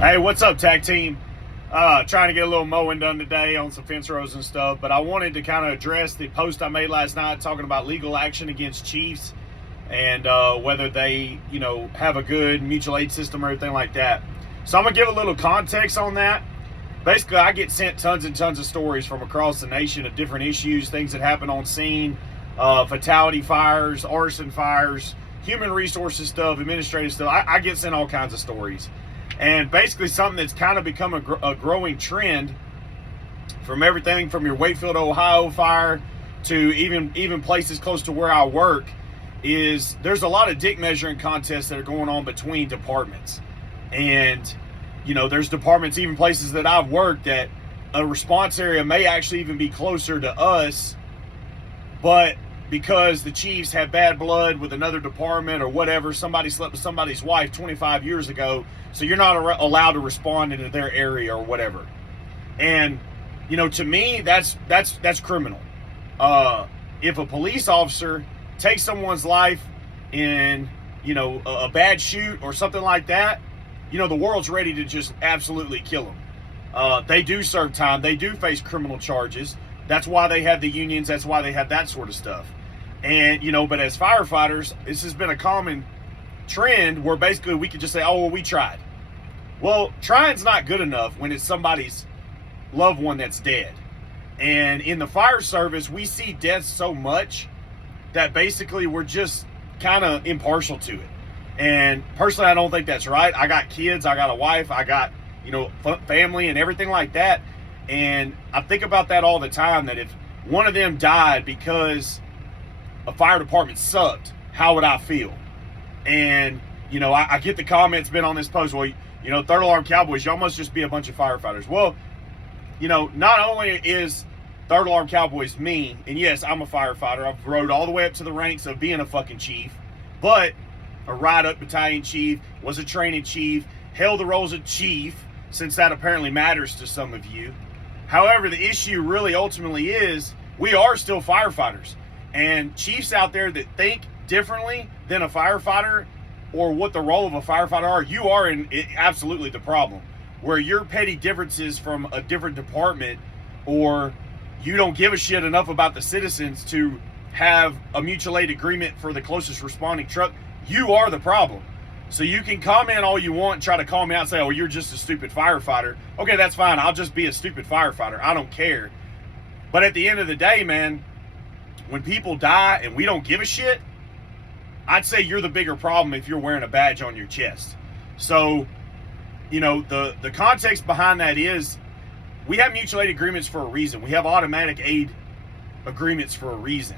Hey, what's up, tag team? Trying to get a little mowing done today on some fence rows and stuff, but I wanted to kind of address the post I made last night talking about legal action against chiefs and whether they, have a good mutual aid system or everything like that. So I'm gonna give a little context on that. Basically, I get sent tons and tons of stories from across the nation of different issues, things that happen on scene, fatality fires, arson fires, human resources stuff, administrative stuff. I get sent all kinds of stories. And basically something that's kind of become a growing trend, from everything from your Wakefield, Ohio fire to even places close to where I work, is there's a lot of dick measuring contests that are going on between departments. And, there's departments, even places that I've worked, that a response area may actually even be closer to us, but because the chiefs have bad blood with another department or whatever, somebody slept with somebody's wife 25 years ago, so you're not allowed to respond into their area or whatever. And, to me, that's criminal. If a police officer takes someone's life in, a bad shoot or something like that, the world's ready to just absolutely kill them. They do serve time. They do face criminal charges. That's why they have the unions. That's why they have that sort of stuff. And, but as firefighters, this has been a common trend where basically we could just say, oh, well, we tried. Well, trying's not good enough when it's somebody's loved one that's dead. And in the fire service, we see death so much that basically we're just kind of impartial to it. And personally, I don't think that's right. I got kids, I got a wife, I got, family and everything like that. And I think about that all the time, that if one of them died because a fire department sucked, how would I feel? And, I get the comments been on this post, well, Third Alarm Cowboys, y'all must just be a bunch of firefighters. Well, not only is Third Alarm Cowboys me, and yes, I'm a firefighter. I've rode all the way up to the ranks of being a fucking chief, but a ride-up battalion chief, was a training chief, held the roles of chief, since that apparently matters to some of you. However, the issue really ultimately is we are still firefighters. And chiefs out there that think differently than a firefighter or what the role of a firefighter are, you are absolutely the problem. Where your petty differences from a different department, or you don't give a shit enough about the citizens to have a mutual aid agreement for the closest responding truck, you are the problem. So you can comment all you want and try to call me out and say, oh, you're just a stupid firefighter. Okay, that's fine. I'll just be a stupid firefighter. I don't care. But at the end of the day, man, when people die and we don't give a shit, I'd say you're the bigger problem if you're wearing a badge on your chest. So, the context behind that is we have mutual aid agreements for a reason. We have automatic aid agreements for a reason.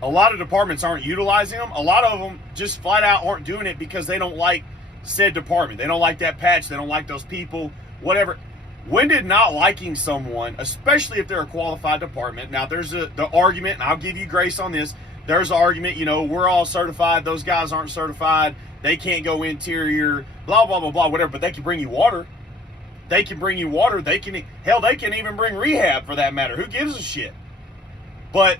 A lot of departments aren't utilizing them. A lot of them just flat out aren't doing it because they don't like said department. They don't like that patch. They don't like those people, whatever. When did not liking someone, especially if they're a qualified department, now there's the argument, and I'll give you grace on this, there's the argument, we're all certified, those guys aren't certified, they can't go interior, blah, blah, blah, blah, whatever, but they can bring you water. They can bring you water. They can even bring rehab for that matter. Who gives a shit? But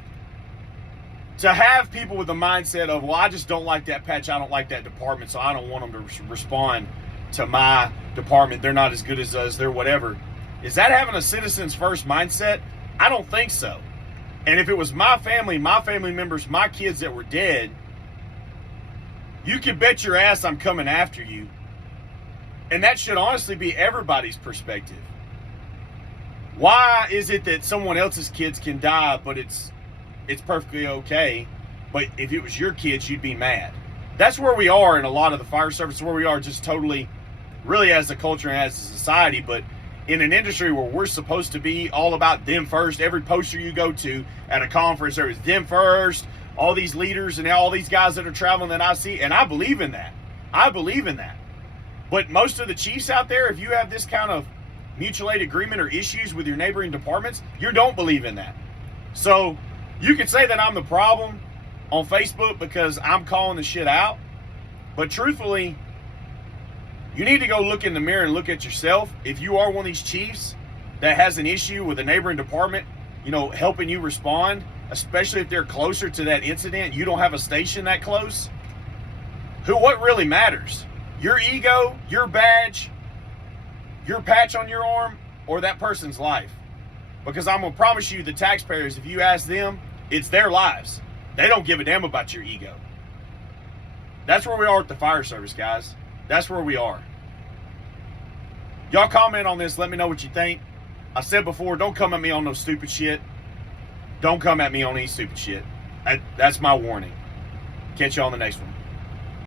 to have people with the mindset of, well, I just don't like that patch, I don't like that department, so I don't want them to respond to my department, they're not as good as us, they're whatever. Is that having a citizens first mindset? I don't think so. And if it was my family members, my kids that were dead, you can bet your ass I'm coming after you. And that should honestly be everybody's perspective. Why is it that someone else's kids can die, but it's perfectly okay, but if it was your kids, you'd be mad? That's where we are in a lot of the fire service, where we are just totally, really as a culture and as a society, but in an industry where we're supposed to be all about them first. Every poster you go to at a conference, there is them first, all these leaders and all these guys that are traveling that I see, and I believe in that. But most of the chiefs out there, if you have this kind of mutual aid agreement or issues with your neighboring departments, you don't believe in that. So you could say that I'm the problem on Facebook because I'm calling the shit out, but truthfully, you need to go look in the mirror and look at yourself. If you are one of these chiefs that has an issue with a neighboring department, helping you respond, especially if they're closer to that incident, you don't have a station that close, what really matters? Your ego, your badge, your patch on your arm or that person's life. Because I'm going to promise you, the taxpayers, if you ask them, it's their lives. They don't give a damn about your ego. That's where we are with the fire service, guys. That's where we are. Y'all comment on this. Let me know what you think. I said before, don't come at me on no stupid shit. Don't come at me on any stupid shit. That's my warning. Catch you on the next one.